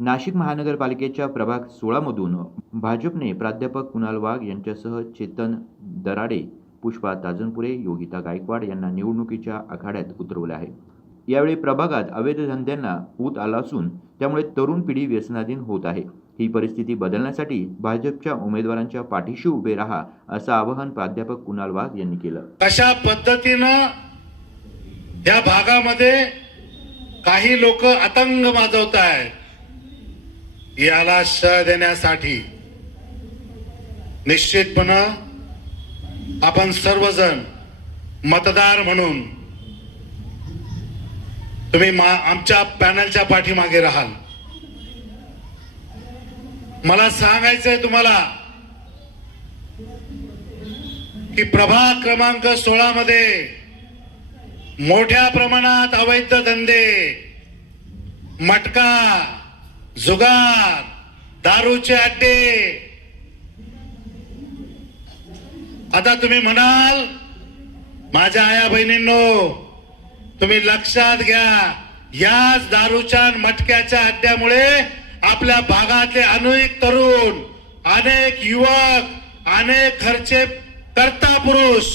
नाशिक महानगरपालिकेच्या प्रभाग 16 मधून भाजपने प्राध्यापक कुणाल वाघ यांच्यासह चेतन दराडे, पुष्पा ताजनपुरे, योगिता गायकवाड यांना निवडणुकीच्या आखाड्यात उतरवले आहे। यावेळी प्रभागात अवैध धंद्यांना ऊत आला असून त्यामुळे तरुण पिढी व्यसनाधीन होत आहे। ही परिस्थिती बदलण्यासाठी भाजपच्या उमेदवारांच्या पाठीशी उभे राहा असं आवाहन प्राध्यापक कुणाल वाघ यांनी केलं। कशा पद्धतीनं या भागामध्ये काही लोक आतंक माजवत आहेत, याला शह देण्यासाठी निश्चितपणे आपण सर्वजण मतदार म्हणून तुम्ही आमच्या पॅनलच्या पाठीमागे राहाल। मला सांगायचंय तुम्हाला की प्रभाग क्रमांक 16 मध्ये मोठ्या प्रमाणात अवैध धंदे, मटका, जुगार, दारूचे अड्डे। आता तुम्ही म्हणाल माझ्या आया बहिणींनो, तुम्ही लक्षात घ्या, याच दारूच्या मटक्याच्या अड्ड्यामुळे आपल्या भागातले अनेक तरुण, अनेक युवक, अनेक घरचे कर्ता पुरुष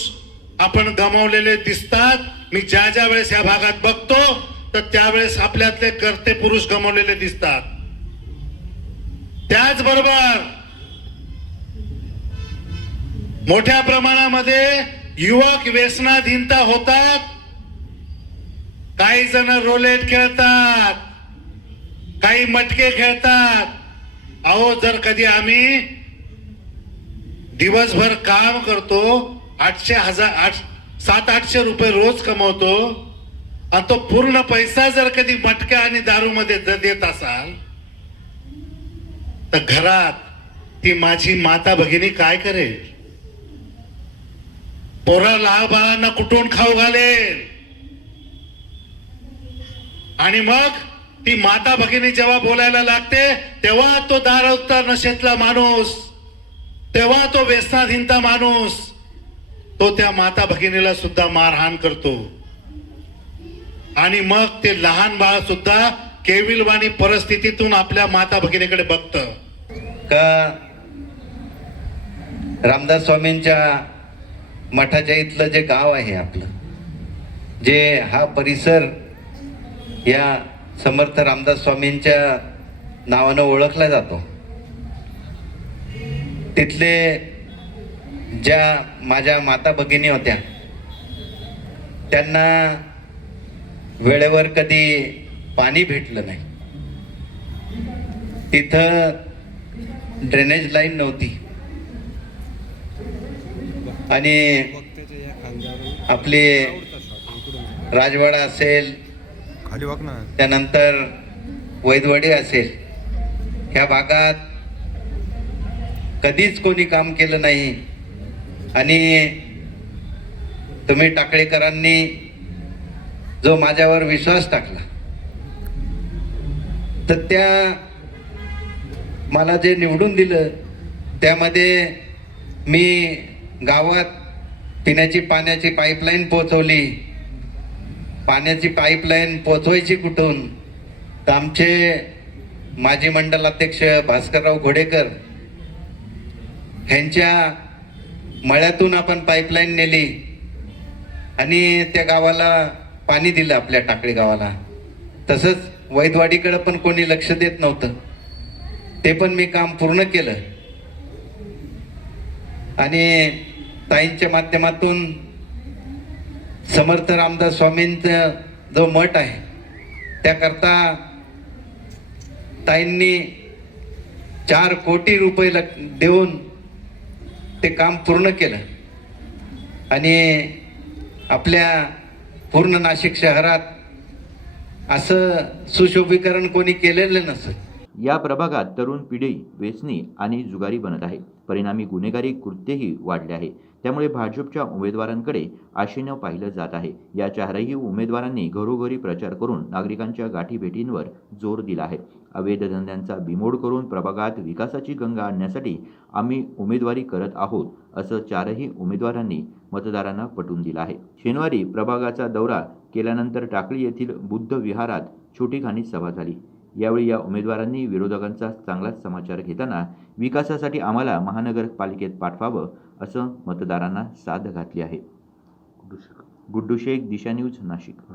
आपण गमावलेले दिसतात। मी ज्या ज्या वेळेस या भागात बघतो तर त्यावेळेस आपल्यातले कर्ते पुरुष गमावलेले दिसतात। त्याचबरोबर मोठ्या प्रमाणामध्ये युवक व्यसनाधीनता होतात। काही जण रोलेट खेळतात, काही मटके खेळतात। अहो, जर कधी आम्ही दिवसभर काम करतो, 700-800 रुपये रोज कमवतो, आणि तो पूर्ण पैसा जर कधी मटक्या आणि दारू मध्ये देत असाल तर घरात ती माझी माता भगिनी काय करेल? पोरा लहान बाळांना कुठून खाऊ घालेल? आणि मग ती माता भगिनी जेव्हा बोलायला लागते तेव्हा तो दारूचा नशेतला माणूस, तेव्हा तो व्यसनाधीनता माणूस, तो त्या माता भगिनीला सुद्धा मारहाण करतो। आणि मग ते लहान बाळ सुद्धा केविलवाणी परिस्थितीतून आपल्या माता भगिनीकडे बघतं। का रामदास स्वामींच्या मठाच्या इथलं जे गाव आहे आपलं, जे हा परिसर या समर्थ रामदास स्वामींच्या नावानं ओळखला जातो, तिथले ज्या माझ्या माता भगिनी होत्या त्यांना वेळेवर कधी पाणी भेटलं नाही। तिथं ड्रेनेज लाईन नव्हती आणि आपली राजवाडा असेल, त्यानंतर वैदवाडी असेल, ह्या भागात कधीच कोणी काम केलं नाही। आणि तुम्ही टाकळेकरांनी जो माझ्यावर विश्वास टाकला तर त्या मला जे निवडून दिलं त्यामध्ये मी गावात पिण्याची पाण्याची पाईपलाईन पोहोचवली। पाण्याची पाईपलाईन पोहोचवायची कुठून? तर आमचे माजी मंडल अध्यक्ष भास्करराव घोडेकर ह्यांच्या मळ्यातून आपण पाईपलाईन नेली आणि त्या गावाला पाणी दिलं, आपल्या टाकळी गावाला। तसंच वैदवाडीकडे पण कोणी लक्ष देत नव्हतं, ते पण मी काम पूर्ण केलं। आणि ताईंच्या माध्यमातून समर्थ रामदास स्वामींचा जो मठ आहे त्याकरता ताईंनी 4 कोटी रुपये देऊन ते काम पूर्ण केलं। आणि आपल्या पूर्ण नाशिक शहरात असं सुशोभीकरण कोणी केलेलं नसतं। या प्रभागात तरुण पिढी व्यसनी आणि जुगारी बनत आहे। परिणामी गुन्हेगारी कृत्येही वाढले आहे। त्यामुळे भाजपच्या उमेदवारांकडे आशेनं पाहिलं जात आहे। या चारही उमेदवारांनी घरोघरी प्रचार करून नागरिकांच्या गाठीभेटींवर जोर दिला आहे। अवैध धंद्यांचा बिमोड करून प्रभागात विकासाची गंगा आणण्यासाठी आम्ही उमेदवारी करत आहोत, असं चारही उमेदवारांनी मतदारांना पटवून दिलं आहे। शनिवारी प्रभागाचा दौरा केल्यानंतर टाकळी येथील बुद्ध विहारात छोटी खानी सभा झाली। यावेळी या उमेदवारांनी विरोधकांचा चांगलाच समाचार घेताना विकासासाठी आम्हाला महानगरपालिकेत पाठवावं असं मतदारांना साद घातली आहे. गुड्डू शेख, दिशा न्यूज, नाशिक.